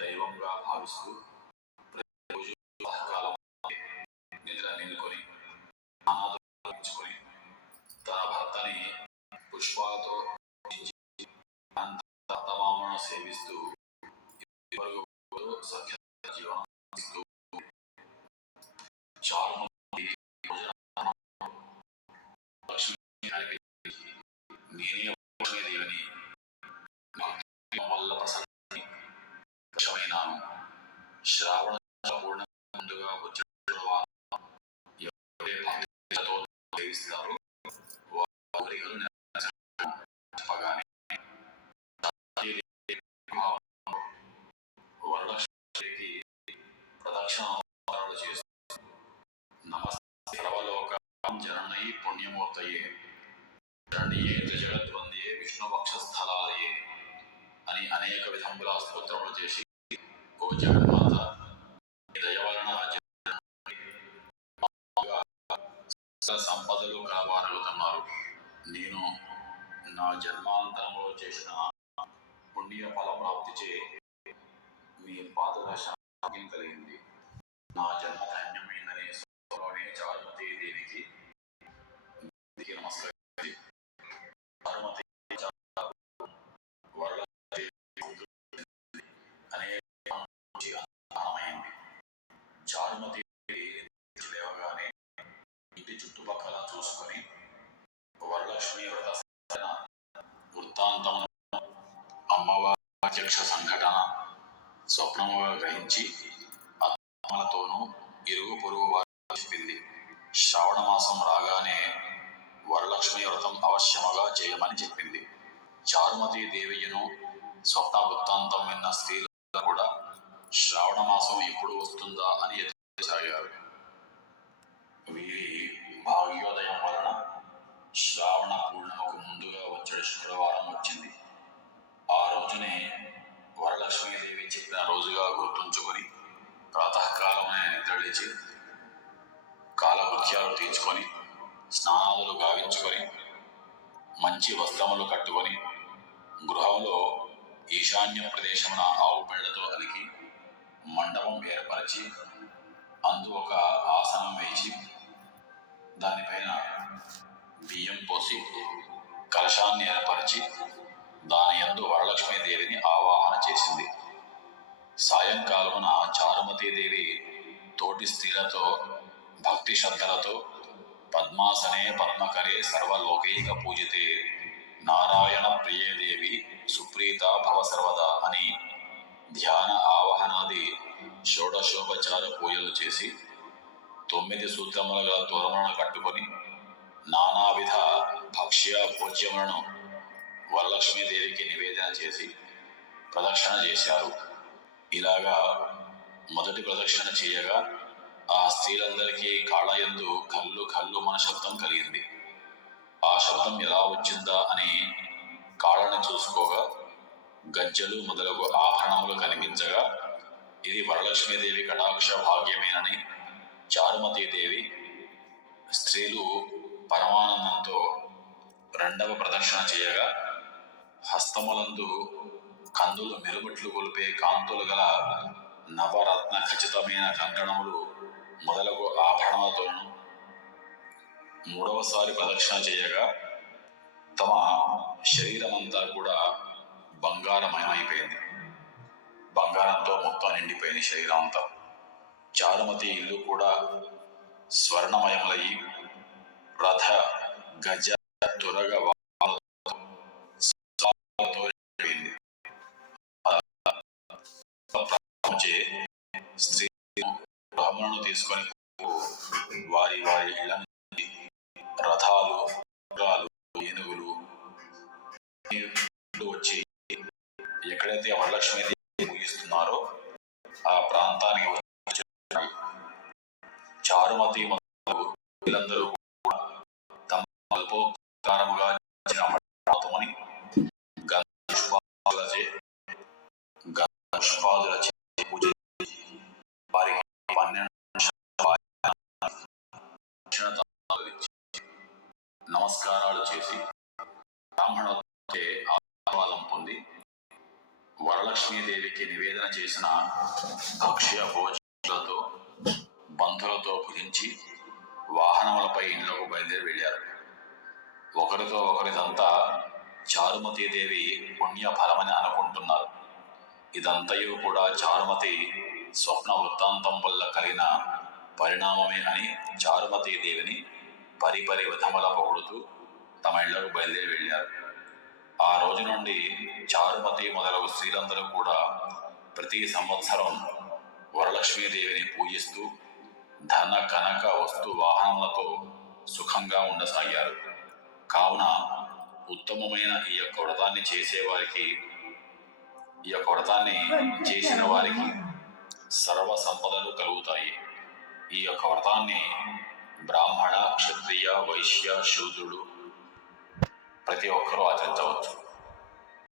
దైవంగా భావిస్తూ ప్రతిరోజు ప్రాతకాలం నిద్ర మేలుకొని ఆనాదుకొని తన భర్తని పుష్పాలతో తమామను సేవిస్తూ సఖ్య జీవనం చారుమతి నేనే లక్ష్మీదేవిని వల్ల ప్రసన్నమైనాను. శ్రావణ పూర్ణ ముందుగా వచ్చిన భక్తులతో సేవిస్తారు చెప్పగానే వరలక్ష్మికి ప్రదక్షిణాలు చేస్తూ నమస్తే సర్వలోక జననై పుణ్యమూర్తయే రణీయే జగద్వందియే విష్ణువక్షస్థలాయే అని అనేక విధముల స్తోత్రములు చేసి ఓ జగన్మాత దయవలన సంపదలు కావాలనుతున్నారు. నేను నా జన్మాంతరంలో చేసిన పుణ్య ఫల ప్రాప్తిచే మీ పాదదర్శనం కలిగింది. నా జన్మ ధన్యమైందనే స్వరంలోనే చారుమతీ దేవికి నమస్కరించి చారుమతి వరలక్ష్మి అనే చారుమతి లేవగానే ఇంటి చుట్టుపక్కల చూసుకొని వరలక్ష్మి వ్రత వృత్తాంతమును అమ్మవారి ప్రత్యక్ష సంఘటన స్వప్నముగా గ్రహించి ఆత్మలతోనూ ఇరుగు పొరుగు వారు చెప్పింది. శ్రావణ మాసం రాగానే వరలక్ష్మి వ్రతం అవశ్యముగా చేయమని చెప్పింది. చారుమతీ దేవియను స్వప్న వృత్తాంతం విన్న స్త్రీలు కూడా శ్రావణ మాసం ఎప్పుడు వస్తుందా అని ఎదురుసాగారు. వీరి భాగ్యోదయం వలన శ్రావణ పూర్ణిమకు ముందుగా వచ్చే శుక్రవారం వచ్చింది. ఆ రోజునే వరలక్ష్మీదేవి చెప్పిన రోజుగా గుర్తుంచుకొని ప్రాతకాలమే నిద్రలేచి కాలకృత్యాలు తీర్చుకొని స్నానాదులు గావించుకొని మంచి వస్త్రములు కట్టుకొని గృహంలో ఈశాన్య ప్రదేశమున ఆవు పేడతో అలికి మండపం ఏర్పరిచి అందు ఒక ఆసనం వేసి దానిపైన బియ్యం పోసి కలశాన్ని ఏర్పరిచి దాని యందు వరలక్ష్మీదేవిని ఆవాహన చేసింది. సాయంకాలమున చారుమతీదేవి తోటి స్త్రీలతో భక్తి శ్రద్ధలతో పద్మాసనే పద్మకరే సర్వలోకైక పూజితే నారాయణ ప్రియదేవి సుప్రీత భవ సర్వదా అని ధ్యాన ఆవాహనాది షోడశోపచార పూజలు చేసి 9 సూత్రముల గల తోరణములను కట్టుకొని నానావిధ భక్ష్య భోజ్యములను వరలక్ష్మీదేవికి నివేదన చేసి ప్రదక్షిణ చేశారు. ఇలాగా మొదటి ప్రదక్షిణ చేయగా ఆ స్త్రీలందరికీ కాళ్ళయందు కల్లు కల్లు మన శబ్దం కలిగింది. ఆ శబ్దం ఎలా వచ్చిందా అని కాళ్ళని చూసుకోగా గజ్జలు మొదలగు ఆభరణములు కనిపించగా ఇది వరలక్ష్మీదేవి కటాక్ష భాగ్యమేనని చారుమతీదేవి స్త్రీలు పరమానందంతో రెండవ ప్రదక్షిణ చేయగా హస్తములందు కందులు మెరుబట్లు గొలిపే కాంతులు గల నవరత్న ఖచ్చితమైన కంకణములు మొదలగు ఆభరణములతోనూ మూడవసారి ప్రదక్షిణ చేయగా తమ శరీరమంతా కూడా బంగారమయమైపోయింది. బంగారంతో మొత్తం నిండిపోయింది శరీరం అంతా. చారుమతి ఇల్లు కూడా స్వర్ణమయములయ్యి రథ గజ తురగ స్త్రీ బ్రాహ్మణులు తీసుకొని వారి వారి ఇళ్ళ రథాలు ఏనుగులు వచ్చి ఎక్కడైతే వరలక్ష్మీదేవి ముగిస్తున్నారో ఆ ప్రాంతానికి చారుమతి వీళ్ళందరూ తమ అల్పోపకారముగా పుష్పాదులచే పూజ వారికి 12 నమస్కారాలు చేసి బ్రాహ్మణులచే ఆశీర్వాదం పొంది వరలక్ష్మీదేవికి నివేదన చేసిన భక్ష్య భోజనాలతో బంధువులతో భుజించి వాహనములపై ఇంట్లోకి బయలుదేరి వెళ్ళారు. ఒకరితో ఒకరిదంతా చారుమతీదేవి పుణ్య ఫలమని అనుకుంటున్నారు. ఇదంతయు కూడా చారుమతి స్వప్న వృత్తాంతం వల్ల కలిగిన పరిణామమే అని చారుమతీదేవిని పరిపరి విధముల పొగుడుతూ తమ ఇళ్లకు బయలుదేరి వెళ్ళారు. ఆ రోజు నుండి చారుమతి మొదలగు స్త్రీలందరూ కూడా ప్రతి సంవత్సరం వరలక్ష్మీదేవిని పూజిస్తూ ధన కనక వస్తు వాహనములతో సుఖంగా ఉండసాగారు. కావున ఉత్తమమైన ఈ యొక్క వ్రతాన్ని చేసిన వారికి సర్వ సంపదలు కలుగుతాయి. ఈ యొక్క వ్రతాన్ని బ్రాహ్మణ, క్షత్రియ, వైశ్య, శూద్రుడు ప్రతి ఒక్కరూ ఆచరించవచ్చు.